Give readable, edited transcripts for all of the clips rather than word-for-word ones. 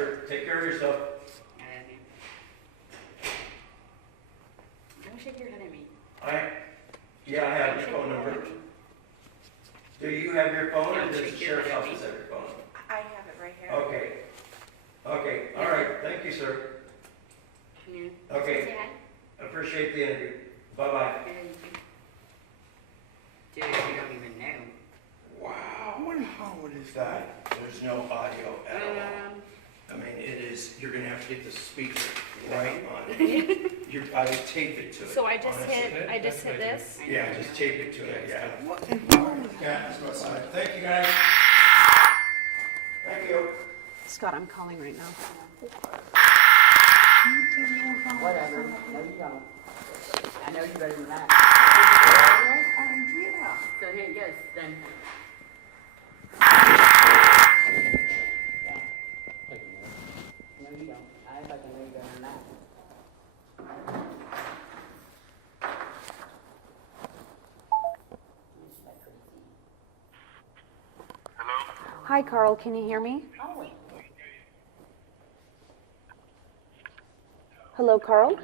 sir. Take care of yourself. Don't shake your head at me. Yeah, I have your phone number. Do you have your phone, or does the sheriff's office have your phone? I have it right here. Okay. Okay, all right. Thank you, sir. Okay. Appreciate the interview. Bye-bye. Dude, you don't even know. Wow, how is that? There's no audio at all. I mean, it is, you're gonna have to get the speaker right on it. I would tape it to it. So I just honestly. hit this. Yeah, just tape it to it, yeah. Yeah, that's what's on it. Thank you, guys. Thank you. Scott, I'm calling right now. Whatever. No, you don't. I know you better than that. Yeah. So here it goes, then. No, you don't. I fucking know you better than that. Hello? Hi, Carl. Can you hear me? Hello, Carl.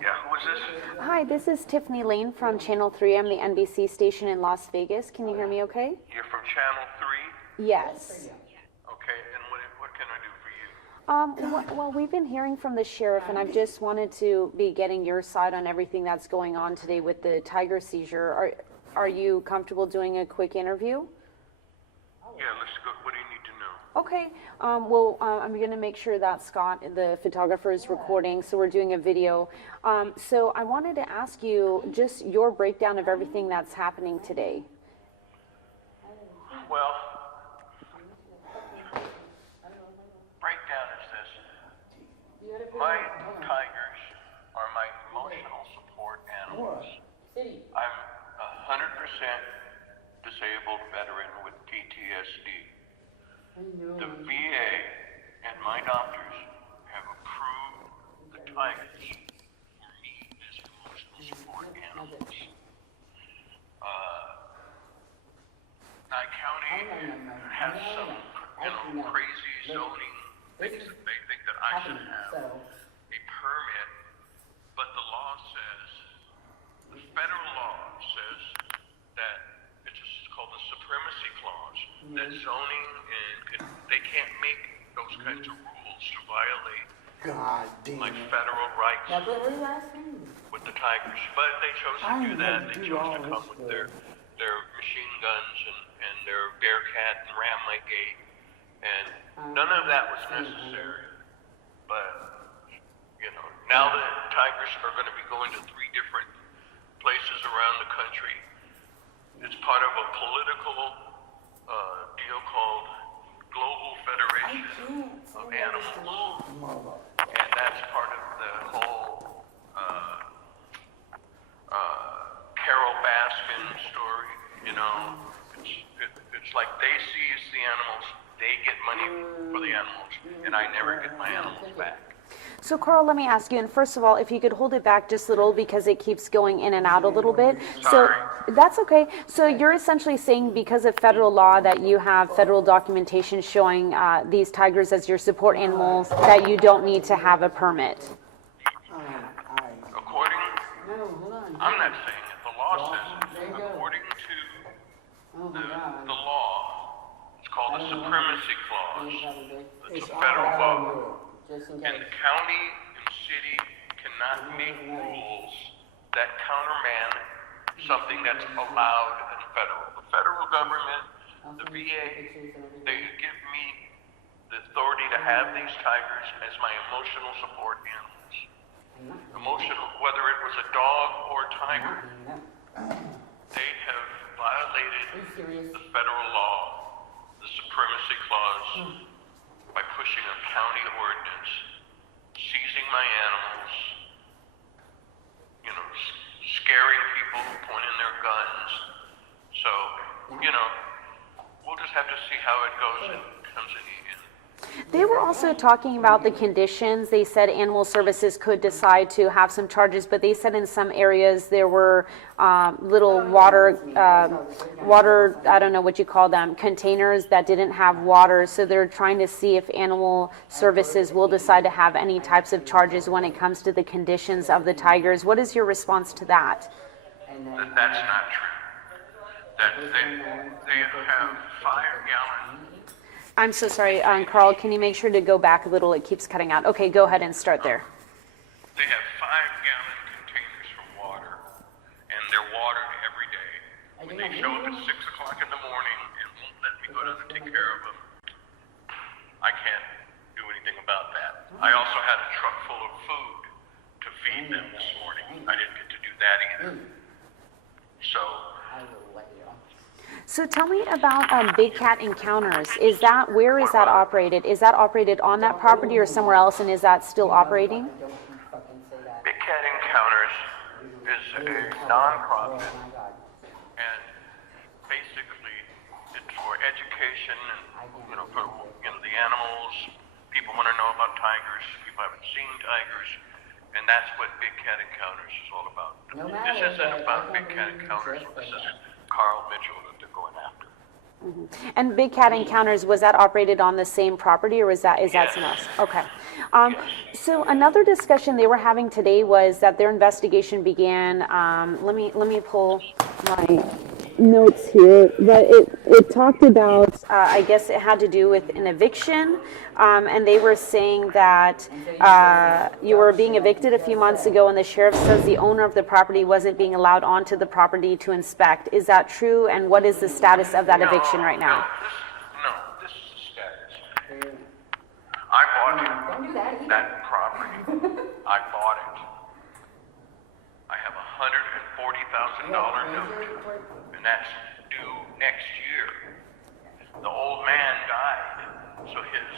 Yeah, who is this? Hi, this is Tiffany Lane from Channel 3. I'm the NBC station in Las Vegas. Can you hear me okay? You're from Channel 3? Yes. Okay, and what can I do for you? Well, we've been hearing from the sheriff, and I've just wanted to be getting your side on everything that's going on today with the tiger seizure. Are you comfortable doing a quick interview? Yeah, let's go. What do you need to know? Okay. I'm going to make sure that Scott, the photographer, is recording, so we're doing a video. So I wanted to ask you just your breakdown of everything that's happening today. Well, breakdown is this. My tigers are my emotional support animals. I'm 100% disabled veteran with PTSD. The VA and my doctors have approved the tigers for me as emotional support animals. Nye County has some, crazy zoning. They think that I should have a permit, but the law says, the federal law says that it's called the supremacy clause, that zoning and they can't make those kinds of rules to violate my federal rights with the tigers. But they chose to do that. They chose to come with their machine guns and their Bearcat and ram my gate, and none of that was necessary. But now the tigers are going to be going to 3 different places around the country. It's part of a political deal called Global Federation of Animals, and that's part of the whole Carol Baskin story. It's like they seize the animals, they get money for the animals, and I never get my animals back. So, Carl, let me ask you, and first of all, if you could hold it back just a little because it keeps going in and out a little bit. Sorry. So, that's okay. So you're essentially saying because of federal law that you have federal documentation showing these tigers as your support animals that you don't need to have a permit. According, I'm not saying it, the law says it. According to the law, it's called the supremacy clause. It's a federal law. And the county and city cannot make rules that countermand something that's allowed in federal. The federal government, the VA, they give me the authority to have these tigers as my emotional support animals. Emotional, whether it was a dog or a tiger, they have violated the federal law, the supremacy clause, by pushing a county ordinance, seizing my animals, scaring people, pointing their guns. So, we'll just have to see how it goes and comes in. They were also talking about the conditions. They said animal services could decide to have some charges, but they said in some areas there were little water, I don't know what you call them, containers that didn't have water. So they're trying to see if animal services will decide to have any types of charges when it comes to the conditions of the tigers. What is your response to that? That's not true. That they have 5-gallon. I'm so sorry, Carl, can you make sure to go back a little? It keeps cutting out. Okay, go ahead and start there. They have 5-gallon containers for water, and they're watered every day. When they show up at 6 o'clock in the morning and won't let me go down and take care of them, I can't do anything about that. I also had a truck full of food to feed them this morning. I didn't get to do that either. So tell me about Big Cat Encounters. Where is that operated? Is that operated on that property or somewhere else, and is that still operating? Big Cat Encounters is a nonprofit, and basically it's for education and for the animals. People want to know about tigers. People haven't seen tigers, and that's what Big Cat Encounters is all about. This isn't about Big Cat Encounters. This is Karl Mitchell that they're going after. Mm-hmm. And Big Cat Encounters, was that operated on the same property, or is that something else? Okay. So another discussion they were having today was that their investigation began. Let me pull my notes here, but it talked about, I guess it had to do with an eviction, and they were saying that you were being evicted a few months ago, and the sheriff says the owner of the property wasn't being allowed onto the property to inspect. Is that true, and what is the status of that eviction right now? This is the status. I bought that property. I bought it. I have $140,000 note. And that's due next year. The old man died, so his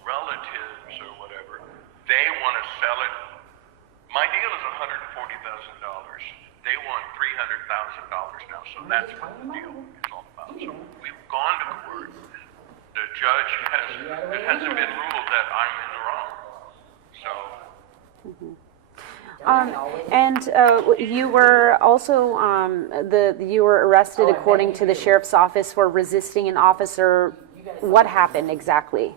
relatives or whatever, they want to sell it. My deal is $140,000. They want $300,000 now, so that's what the deal is all about. So we've gone to court. The judge it hasn't been ruled that I'm in the wrong. So. Mm-hmm. You were also you were arrested according to the sheriff's office for resisting an officer. What happened exactly?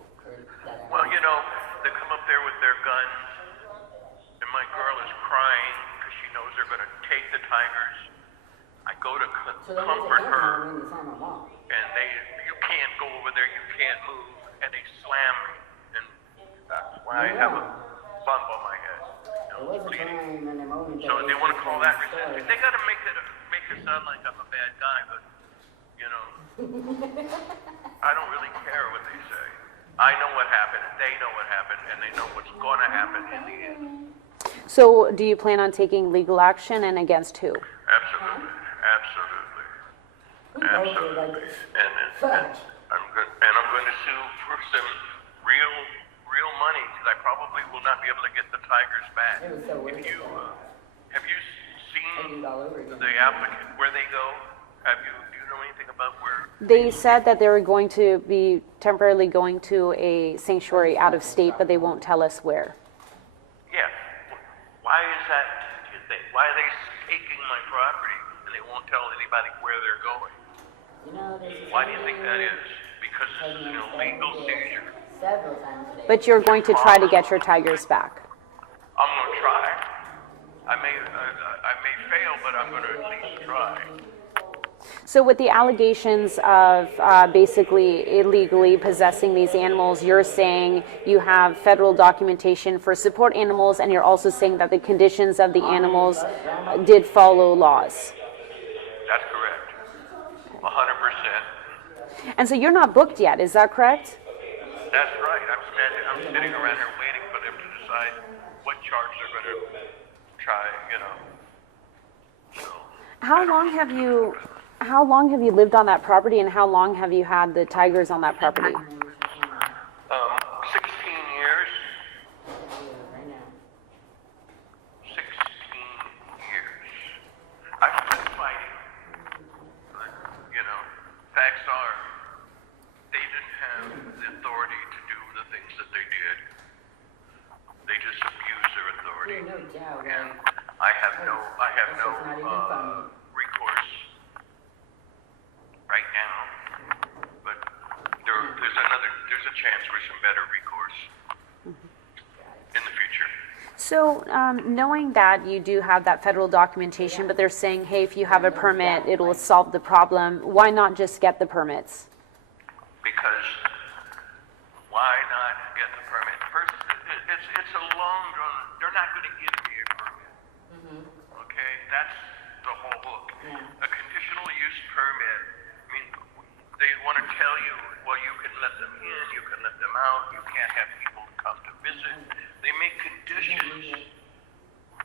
Well, they come up there with their guns, and my girl is crying because she knows they're going to take the tigers. I go to comfort her, and you can't go over there, you can't move, and they slam me, and that's why I have a bump on my head. It's bleeding. So they want to call that resistance. They got to make it sound like I'm a bad guy, but I don't really care what they say. I know what happened, they know what happened, and they know what's going to happen in the end. So, do you plan on taking legal action, and against who? Absolutely. And I'm going to sue for some real money, because I probably will not be able to get the tigers back. Have you seen the applicant, where they go? Do you know anything about where? They said that they were going to be temporarily going to a sanctuary out of state, but they won't tell us where. Yeah. Why is that, do you think? Why are they taking my property and they won't tell anybody where they're going? Why do you think that is? Because this is an illegal seizure. But you're going to try to get your tigers back. I'm going to try. I may fail, but I'm going to at least try. So with the allegations of basically illegally possessing these animals, you're saying you have federal documentation for support animals, and you're also saying that the conditions of the animals did follow laws. That's correct. 100%. And so you're not booked yet, is that correct? That's right. I'm sitting around here waiting for them to decide what charge they're going to try, So. How long have you lived on that property, and how long have you had the tigers on that property? 16 years. 16 years. I've been fighting. Facts are, they didn't have the authority to do the things and I have no recourse right now, but there's a chance for some better recourse in the future. So, knowing that you do have that federal documentation, but they're saying, hey, if you have a permit, it will solve the problem, why not just get the permits? Because why not get the permit? First, it's a long run. They're not going to give me a permit. Okay, that's the whole hook. A conditional use permit, I mean, they want to tell you, well, you can let them in, you can let them out, you can't have people come to visit. They make conditions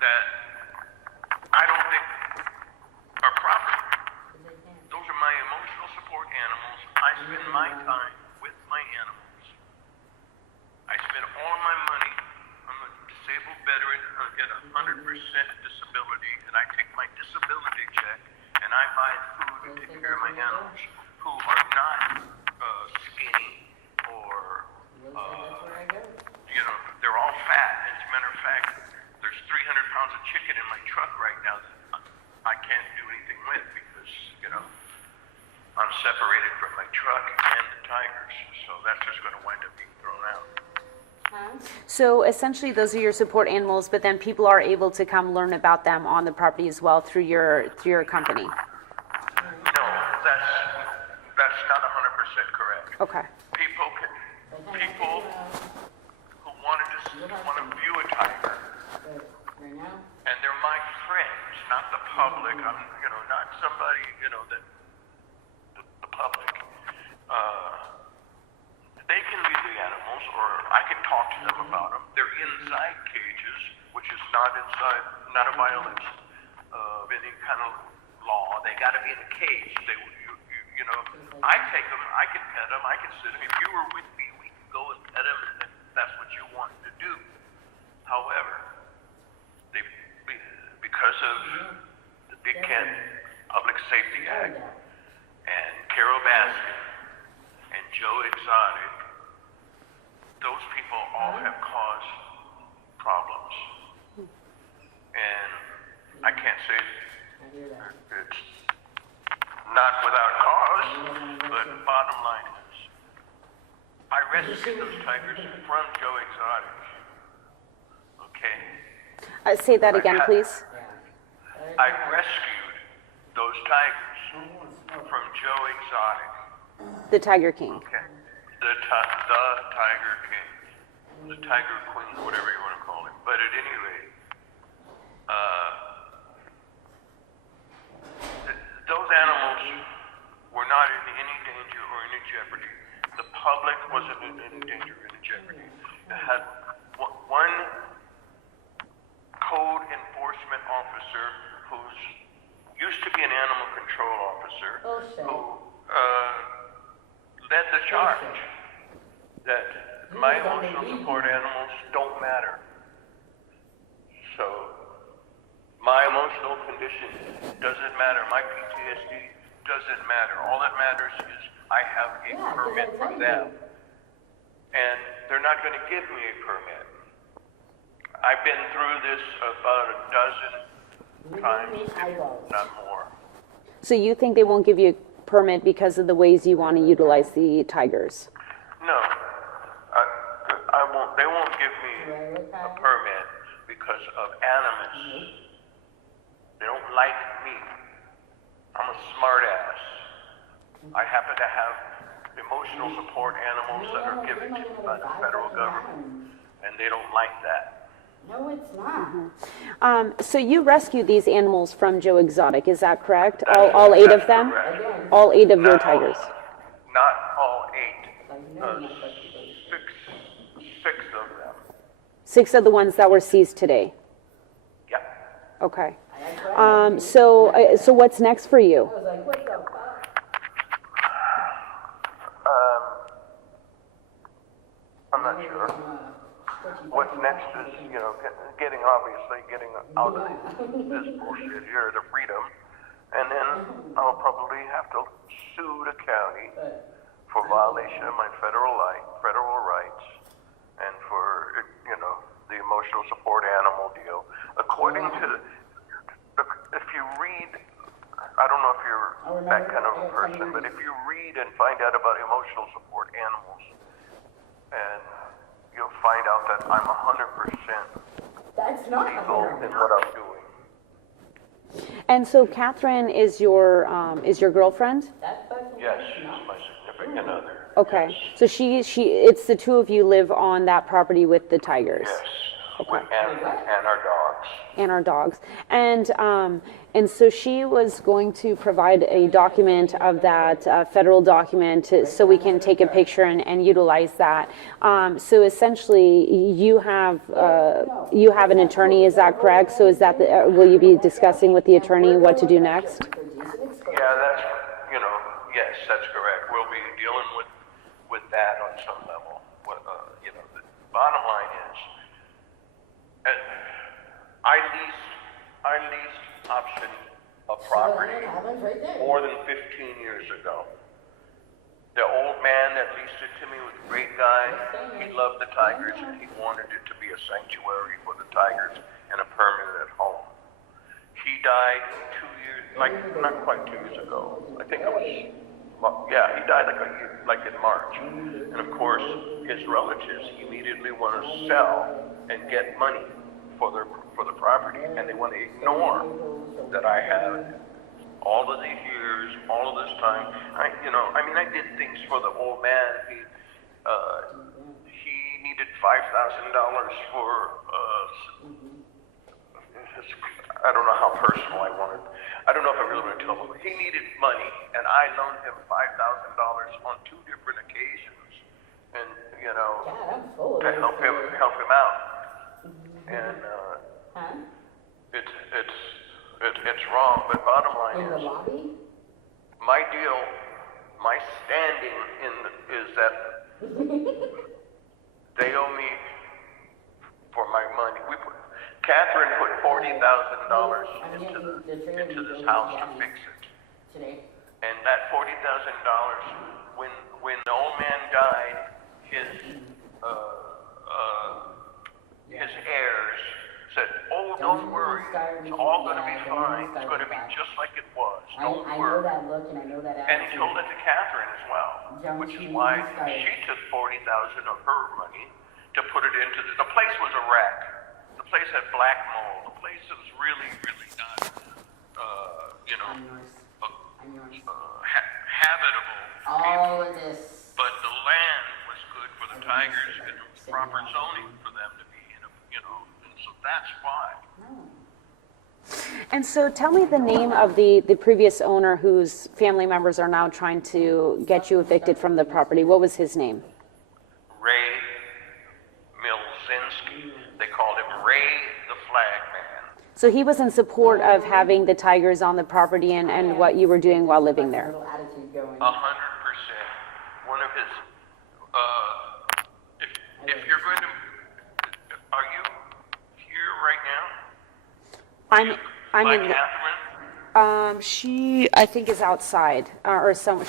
that I don't think are proper. Those are my emotional support animals. I spend my time with my animals. I spend all of my money. I'm a disabled veteran. I get 100% disability, and I take my disability check, and I buy food and take care of my animals who are not skinny or, they're all fat. As a matter of fact, there's 300 pounds of chicken in my truck right now that I can't do anything with because, I'm separated from my truck and the tigers, so that's just going to wind up being thrown out. So essentially those are your support animals, but then people are able to come learn about them on the property as well through your company. No, that's not 100% correct. Okay. People who want to view a tiger, and they're my friends, not the public. I'm, not somebody, that the public. They can view the animals, or I can talk to them about them. They're inside cages, which is not a violation of any kind of law. They got to be in a cage. I take them, I can pet them, I can sit them. If you were with me, we can go and pet them if that's what you want to do. However, because of the Big Cat Public Safety Act and Carol Baskin and Joe Exotic, those people all have caused problems. And I can't say it's not without cause, but the bottom line is, I rescued those tigers from Joe Exotic. Okay? Say that again, please. I rescued those tigers from Joe Exotic. The Tiger King. Okay. The Tiger King. The Tiger Queen, whatever you want to call him. But at any rate, those animals were not in any danger or any jeopardy. The public wasn't in any danger or any jeopardy. It had one code enforcement officer who's used to be an animal control officer who led the charge that my emotional support animals don't matter. So my emotional condition doesn't matter. My PTSD doesn't matter. All that matters is I have a permit from them. And they're not going to give me a permit. I've been through this about a dozen times, if not more. So you think they won't give you a permit because of the ways you want to utilize the tigers? No, I won't. They won't give me a permit because of animus. They don't like me. I'm a smart ass. I happen to have emotional support animals that are given to me by the federal government, and they don't like that. No, it's not. So you rescued these animals from Joe Exotic, is that correct? All 8 of them? Correct. All 8 of your tigers? Not all 8. Six of them. 6 of the ones that were seized today? Yep. Okay. So what's next for you? I was like, what the fuck? I'm not sure. What's next is, getting out of this bullshit here, the freedom, and then I'll probably have to sue the county for violation of my federal rights, and for, the emotional support animal deal. Of that kind of a person, but if you read and find out about emotional support animals, and you'll find out that I'm 100% That's not legal in what I'm doing. And so Catherine is your girlfriend? Yes, she's my significant other. Okay. Yes. So it's the two of you live on that property with the tigers? Yes. Okay. And our dogs. And our dogs. And so she was going to provide a document of that federal document so we can take a picture and utilize that. So essentially, you have an attorney, is that correct? So is that will you be discussing with the attorney what to do next? Yeah, that's, yes, that's correct. We'll be dealing with that on some level. The bottom line is, I leased option a property more than 15 years ago. The old man that leased it to me was a great guy. He loved the tigers and he wanted it to be a sanctuary for the tigers and a permanent home. He died 2 years, not quite 2 years ago. I think it was, he died like in March. And of course, his relatives immediately want to sell and get money for the property, and they want to ignore that I have all of these years, all of this time. I did things for the old man. He needed $5,000 for I don't know how personal I wanted. I don't know if I really want to tell him. He needed money, and I loaned him $5,000 on 2 different occasions, and to help him out. And it's wrong, but bottom line is, my deal, my standing is that they owe me for my money. Catherine put $40,000 into this house to fix it, and that $40,000, when the old man died, his heirs said, "Oh, don't worry, it's all going to be fine. It's going to be just like it was. Don't worry." And he told it to Catherine as well, which is why she took $40,000 of her money to put it into the place was a wreck. The place had black mold. The place was really, really not, habitable. All of this. But the land was good for the tigers and proper zoning for them to be, and so that's why. And so tell me the name of the previous owner whose family members are now trying to get you evicted from the property. What was his name? Ray Milzinski. They called him Ray the Flag Man. So he was in support of having the tigers on the property and what you were doing while living there. 100%. One of his, if you're going to, are you here right now? I'm Like in. Catherine? She I think is outside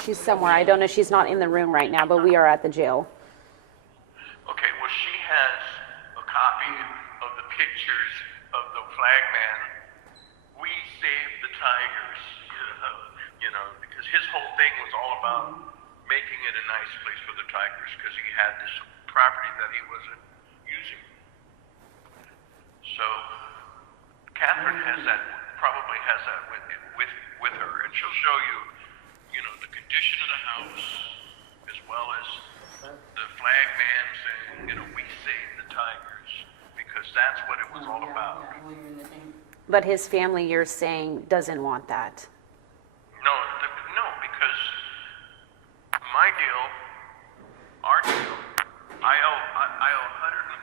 she's somewhere. I don't know. She's not in the room right now, but we are at the jail. Okay, well, she has a copy of the pictures of the flag man. We saved the tigers, because his whole thing was all about making it a nice place for the tigers, because he had this property that he wasn't using. So Catherine probably has that with her, and she'll show you, the condition of the house, as well as the flag man saying, we saved the tigers, because that's what it was all about. But his family, you're saying, doesn't want that. No, because my deal, our deal, I owe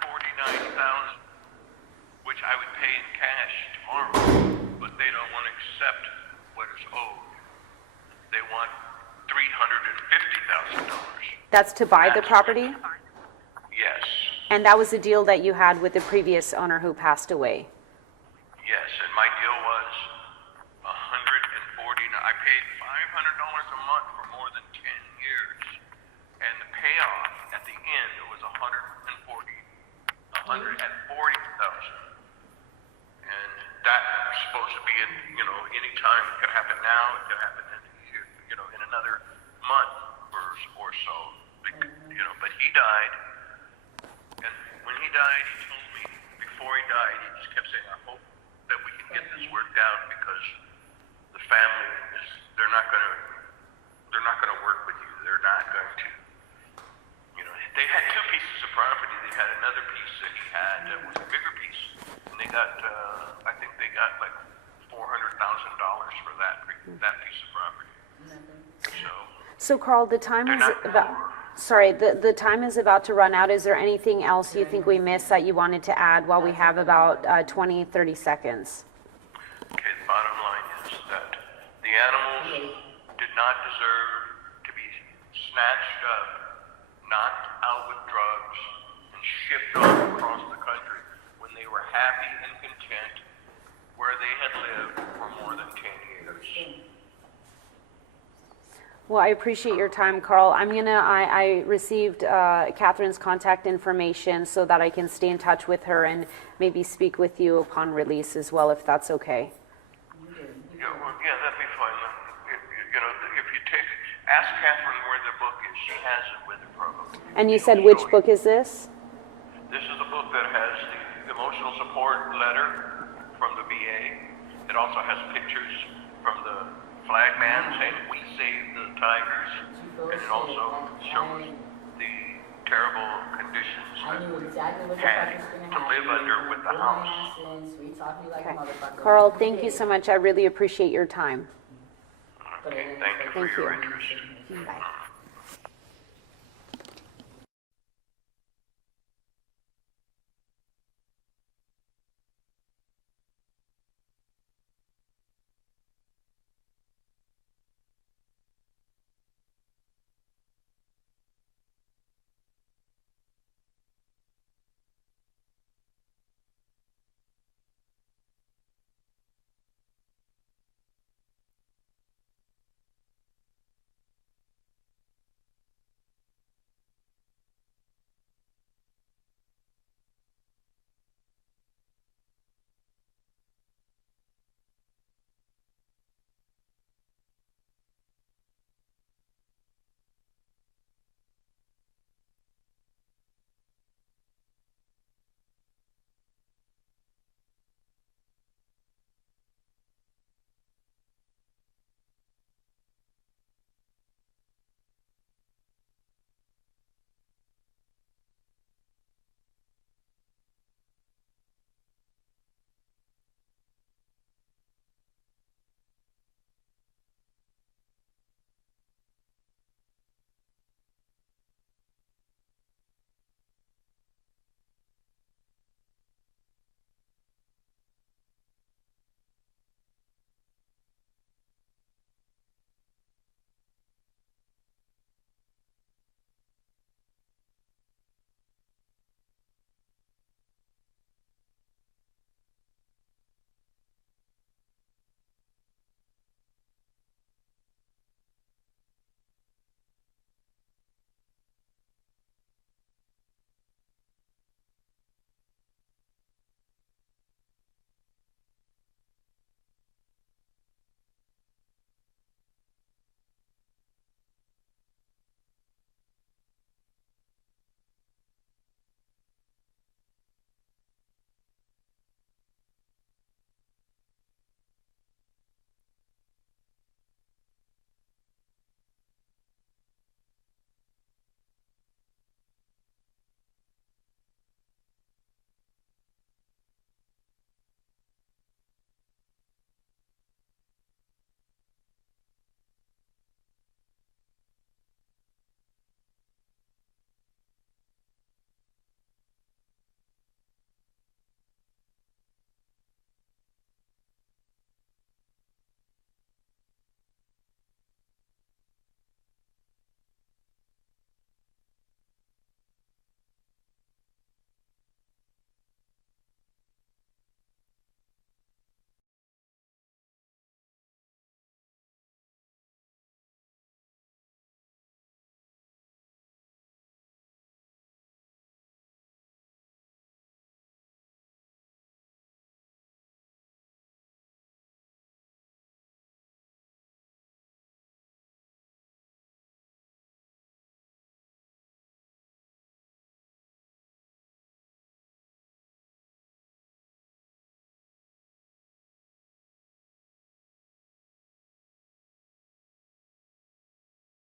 $149,000, which I would pay in cash tomorrow, but they don't want to accept what is owed. They want $350,000. That's to buy the property? Yes. And that was the deal that you had with the previous owner who passed away? Yes, and my deal was $149. I paid $500 a month for more than 10 years, and the payoff at the end was $140,000, and that was supposed to be any time. It could happen now. It could happen in a year. but he died. And when he died, he told me, before he died, he just kept saying, I hope that we can get this worked out because the family is, they're not going to work with you. They're not going to, they had two pieces of property. They had another piece that he had that was a bigger piece. And they got, I think they got like $400,000 for that piece of property. So Carl, the time is the time is about to run out. Is there anything else you think we missed that you wanted to add while we have about 20, 30 seconds? Okay, the bottom line is that the animals did not deserve to be snatched up, knocked out with drugs, and shipped off across the country when they were happy and content where they had lived for more than 10 years. Well, I appreciate your time, Carl. I received Catherine's contact information so that I can stay in touch with her and maybe speak with you upon release as well, if that's okay. Yeah, that'd be fine. If you ask Catherine where the book is, she has it with her probably. And you said which book is this? This is a book that has the emotional support letter from the VA. It also has pictures from the flag man saying, we saved the tigers. And it also shows the terrible conditions that we had to live under with the house. Okay. Carl, thank you so much. I really appreciate your time. Okay, thank you for your interest. Bye.